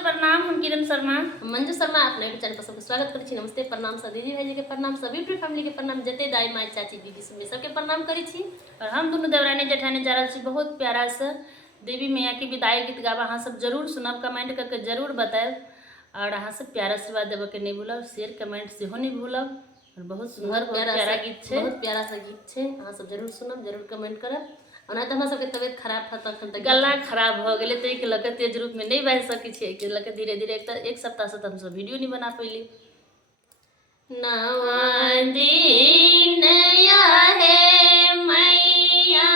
नमस्कार प्रणाम, हम किरण शर्मा मंजू शर्मा अपने यूट्यूब चैनल पर सबको स्वागत करी छी। नमस्ते प्रणाम सब दीदी भाई के प्रणाम, सभी पूरी फैमिली के प्रणाम, जते दाई माई चाची दीदी सब सबके प्रणाम करी छी। और हम दोनों देवरानी जेठानी जा रहे बहुत प्यारा से देवी मैया की विदाई गीत गाबा। अहाँ सब जरूर सुनब, कमेंट करके जरूर बताएब और अहाँ सब प्यार आशीर्वाद देवे के नहीं भूलब, शेयर कमेंट से नहीं भूलब। और बहुत सुंदर प्यारा गीत है, बहुत प्यारा सा गीत है, अहाँ सब जरूर सुनब, जरूर कमेंट करब। ओना तो हमरा सबके तबियत खराब था तखन तक गला खराब हो गए तो एक लके तेज रूप में नहीं बह सकी छे, के लके धीरे धीरे एक सप्ताह से हम सब वीडियो नहीं बना पैली। नवा दिन या है मैया